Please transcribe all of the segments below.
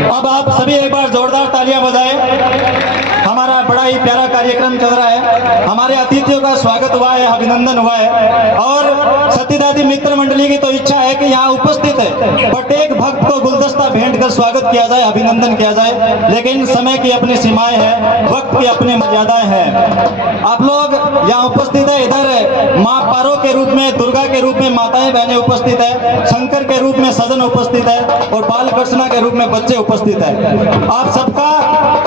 अब आप सभी एक बार जोरदार तालियां बजाएं। हमारा बड़ा ही प्यारा कार्यक्रम चल रहा है, हमारे अतिथियों का स्वागत हुआ है, अभिनंदन हुआ है और सतीदादी मित्र मंडली की तो इच्छा है कि यहाँ उपस्थित है प्रत्येक भक्त को गुलदस्ता भेंट कर स्वागत किया जाए, अभिनंदन किया जाए, लेकिन समय की अपनी सीमाएं हैं, वक्त की अपनी मर्यादाएं हैं। आप लोग यहाँ उपस्थित है, इधर माँ पारो के रूप में, दुर्गा के रूप में माताएं बहनें उपस्थित है, शंकर के रूप में सजन उपस्थित है और बाल कृष्णा के रूप में बच्चे उपस्थित है। आप सबका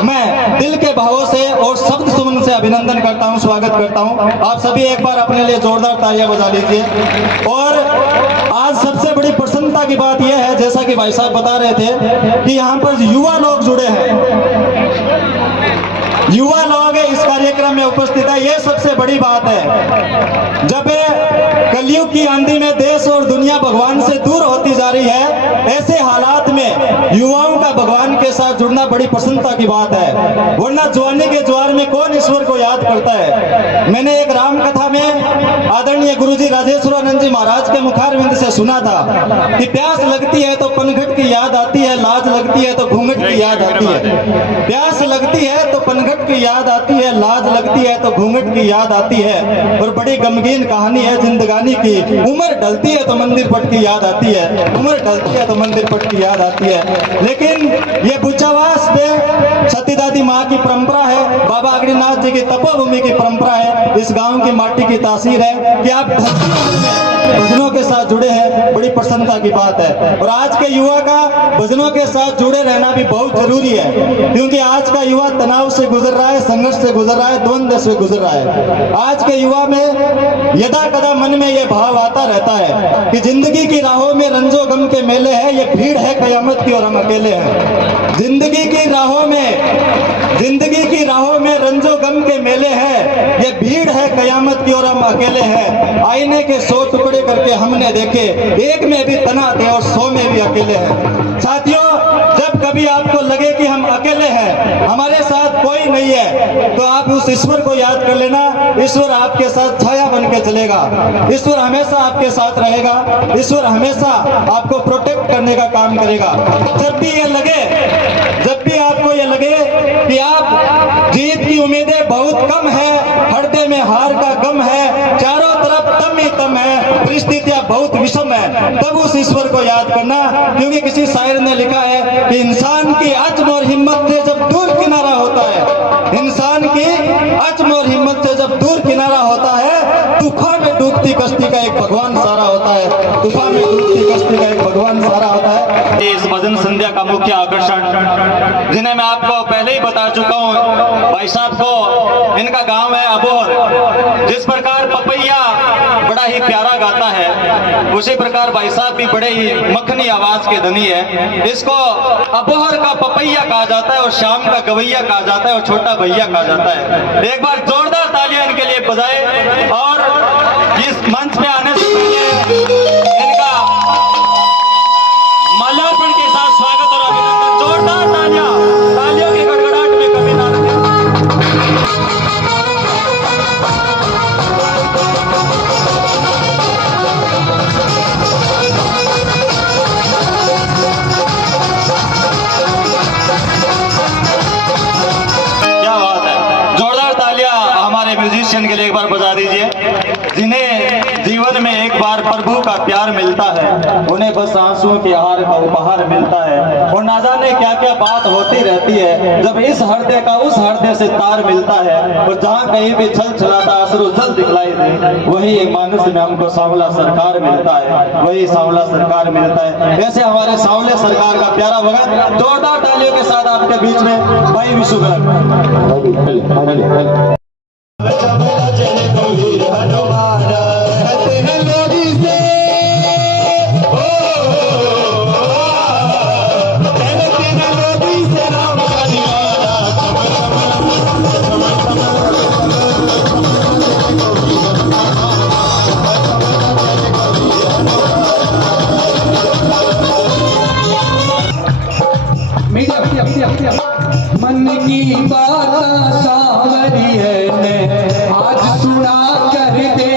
मैं दिल के भावों से और शब्द सुमन से अभिनंदन करता हूं, स्वागत करता हूं। आप सभी एक बार अपने लिए जोरदार तालियां बजा लीजिए। और आज सबसे बड़ी प्रसन्नता की बात यह है, जैसा कि भाई साहब बता रहे थे कि यहाँ पर युवा लोग जुड़े हैं, युवा लोग इस कार्यक्रम में उपस्थित है, ये सबसे बड़ी बात है। जब कलयुग की आंधी में देश और दुनिया भगवान से दूर होती जा रही है, ऐसे हालात में युवाओं का भगवान के साथ जुड़ना बड़ी प्रसन्नता की बात है, वरना जवानी के ज्वार में कौन ईश्वर को याद करता है। मैंने एक राम कथा में आदरणीय गुरुजी राजेश्वरानंद जी महाराज के मुखारविंद से सुना था कि प्यास लगती है तो पनघट की याद आती है, लाज लगती है तो घूंघट की याद आती है। प्यास लगती है तो पनघट की याद आती है, लाज लगती है तो घूंघट की याद आती है। और बड़ी गमगीन कहानी है जिंदगानी की, उम्र ढलती है तो मंदिर पट की याद आती है, उम्र ढलती है तो मंदिर पट की याद आती है। लेकिन ये बुच्चावास में सतीदादी माँ की परंपरा है, बाबा अग्निनाथ जी की तपोभूमि की परंपरा है, इस गांव की माटी की तासीर है कि आप भजनों के साथ जुड़े हैं, बड़ी प्रसन्नता की बात है। और आज के युवा का भजनों के साथ जुड़े रहना भी बहुत जरूरी है, क्योंकि आज का युवा तनाव से गुजर रहा है, संघर्ष से गुजर रहा है, द्वंद्व से गुजर रहा है। आज के युवा में यदा कदा मन में ये भाव आता रहता है कि जिंदगी की राहों में रंजो गम के मेले हैं, ये भीड़ है कयामत की और हम अकेले हैं। जिंदगी की राहों में रंजो गम के मेले हैं, ये भीड़ है कयामत की और हम अकेले हैं। आईने के 100 टुकड़े करके हमने देखे, एक में भी तना थे और 100 में भी अकेले हैं। साथियों, जब कभी आपको लगे कि हम अकेले हैं, हमारे साथ कोई नहीं है, तो आप उस ईश्वर को याद कर लेना। ईश्वर आपके साथ छाया बन के चलेगा, ईश्वर हमेशा आपके साथ रहेगा, ईश्वर हमेशा आपको प्रोटेक्ट करने का काम करेगा। जब भी आपको ये लगे कि आप जीत की उम्मीदें बहुत कम है, हृदय में हार का गम है, चारों तरफ तम ही तम है, परिस्थितियां बहुत विषम है, तब उस ईश्वर को याद करना। क्योंकि किसी शायर ने लिखा है कि इंसान की अज़्म और हिम्मत से जब दूर किनारा होता है, इंसान की अज़्म और हिम्मत से जब दूर किनारा होता है, तूफान में डूबती कश्ती का एक भगवान सारा होता है, तूफान में डूबती कश्ती का एक भगवान सारा होता है। इस भजन संध्या का मुख्य आकर्षण, जिन्हें मैं आपको पहले ही बता चुका हूँ, भाई साहब को इनका गांव है अबोहर। जिस प्रकार पपैया बड़ा ही प्यारा गाता है, उसी प्रकार भाई साहब भी बड़े ही मखनी आवाज के धनी है। इसको अबोहर का पपैया कहा जाता है और शाम का गवैया कहा जाता है और छोटा भैया कहा जाता है। एक बार जोरदार तालियां इनके लिए बजाएं। और इस मंच पे आने से पहले इनका माल्यार्पण के साथ स्वागत और अभिनंदन। जोरदार तालियों की गड़गड़ाहट में कमी ना रहे। क्या बात है, जोरदार तालियां हमारे म्यूजिशियन के लिए एक बार बजा दीजिए, जिन्हें जीवन में एक बार प्रभु का प्यार मिलता है, उन्हें बस आंसुओं के हार का उपहार मिलता है। और ना जाने क्या क्या बात होती रहती है, जब इस हृदय का उस हृदय से तार मिलता है, और जहाँ कहीं भी छल छलाता अश्रु जल दिखलाई दे, वही मानस में हमको सांवला सरकार मिलता है, वही सांवला सरकार मिलता है। ऐसे हमारे सांवले सरकार का प्यारा भगत जोरदार तालियों के साथ आपके बीच में भाई विशु मन की बात सावरी है, आज सुना कर दे